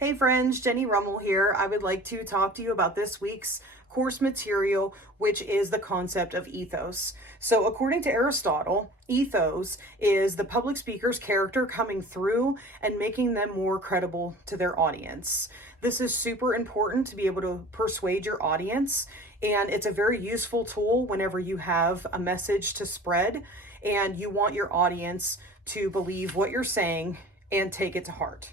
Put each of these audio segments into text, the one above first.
Hey friends, Jenny Rummel here. I would like to talk to you about this week's course material, which is the concept of ethos. So according to Aristotle, ethos is the public speaker's character coming through and making them more credible to their audience. This is super important to be able to persuade your audience, and it's a very useful tool whenever you have a message to spread and you want your audience to believe what you're saying and take it to heart.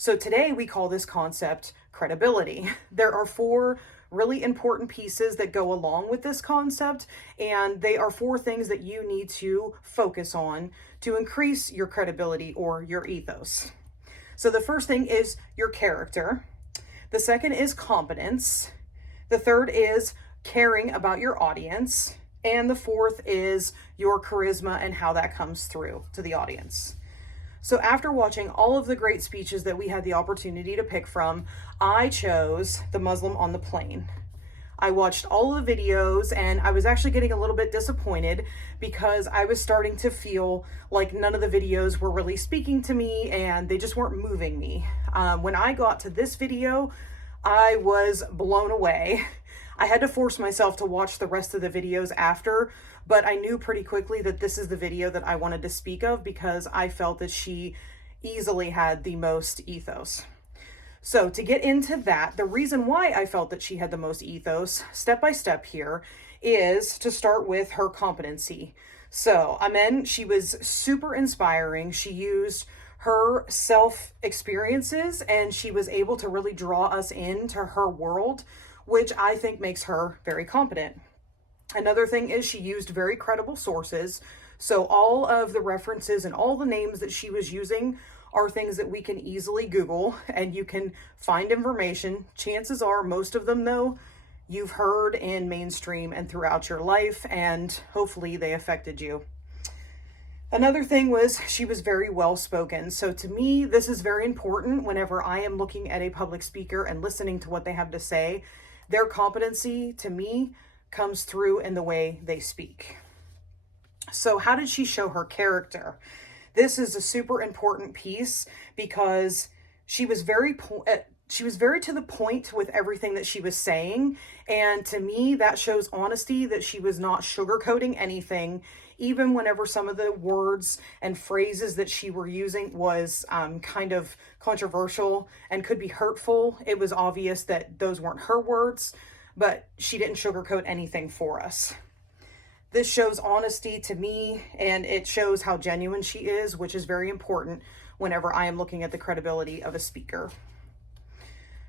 So today we call this concept credibility. There are four really important pieces that go along with this concept, and they are four things that you need to focus on to increase your credibility or your ethos. So the first thing is your character. The second is competence. The third is caring about your audience. And the fourth is your charisma and how that comes through to the audience. So after watching all of the great speeches that we had the opportunity to pick from, I chose The Muslim on the Plane. I watched all of the videos and I was actually getting a little bit disappointed because I was starting to feel like none of the videos were really speaking to me and they just weren't moving me. When I got to this video, I was blown away. I had to force myself to watch the rest of the videos after, but I knew pretty quickly that this is the video that I wanted to speak of because I felt that she easily had the most ethos. So to get into that, the reason why I felt that she had the most ethos, step by step here, is to start with her competency. So, she was super inspiring. She used her self experiences and she was able to really draw us into her world, which I think makes her very competent. Another thing is she used very credible sources. So all of the references and all the names that she was using are things that we can easily Google and you can find information. Chances are most of them, though, you've heard in mainstream and throughout your life, and hopefully they affected you. Another thing was she was very well spoken. So to me, this is very important whenever I am looking at a public speaker and listening to what they have to say. Their competency, to me, comes through in the way they speak. So how did she show her character? This is a super important piece because she was very to the point with everything that she was saying. And to me, that shows honesty, that she was not sugarcoating anything. Even whenever some of the words and phrases that she were using was kind of controversial and could be hurtful, it was obvious that those weren't her words, but she didn't sugarcoat anything for us. This shows honesty to me, and it shows how genuine she is, which is very important whenever I am looking at the credibility of a speaker.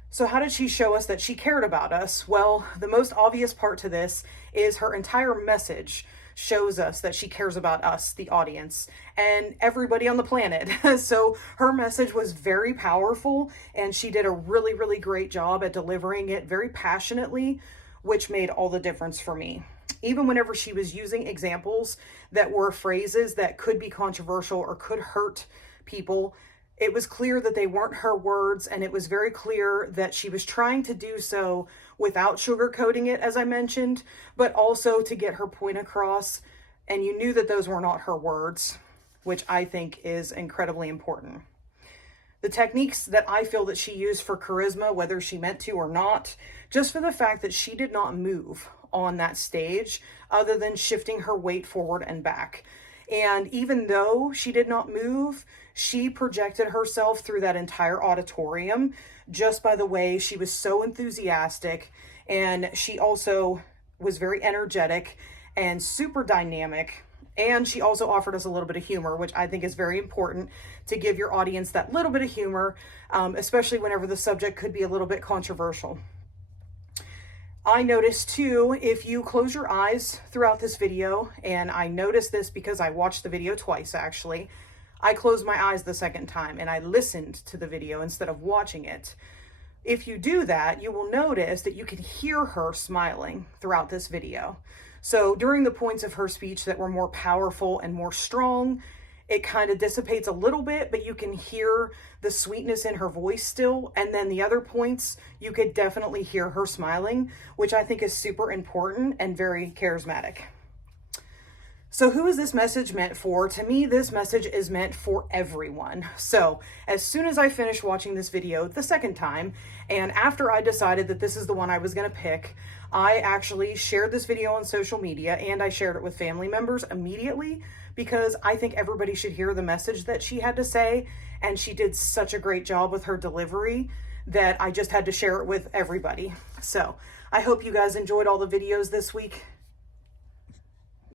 So how did she show us that she cared about us? Well, the most obvious part to this is her entire message shows us that she cares about us, the audience, and everybody on the planet. So her message was very powerful, and she did a really, really great job at delivering it very passionately, which made all the difference for me. Even whenever she was using examples that were phrases that could be controversial or could hurt people, it was clear that they weren't her words, and it was very clear that she was trying to do so without sugarcoating it, as I mentioned, but also to get her point across, and you knew that those were not her words, which I think is incredibly important. The techniques that I feel that she used for charisma, whether she meant to or not, just for the fact that she did not move on that stage other than shifting her weight forward and back. And even though she did not move, she projected herself through that entire auditorium just by the way she was so enthusiastic. And she also was very energetic and super dynamic. And she also offered us a little bit of humor, which I think is very important to give your audience that little bit of humor, especially whenever the subject could be a little bit controversial. I noticed too, if you close your eyes throughout this video, and I noticed this because I watched the video twice actually, I closed my eyes the second time and I listened to the video instead of watching it. If you do that, you will notice that you can hear her smiling throughout this video. So during the points of her speech that were more powerful and more strong, it kind of dissipates a little bit, but you can hear the sweetness in her voice still. And then the other points, you could definitely hear her smiling, which I think is super important and very charismatic. So who is this message meant for? To me, this message is meant for everyone. So as soon as I finished watching this video the second time, and after I decided that this is the one I was going to pick, I actually shared this video on social media and I shared it with family members immediately because I think everybody should hear the message that she had to say. And she did such a great job with her delivery that I just had to share it with everybody. So I hope you guys enjoyed all the videos this week.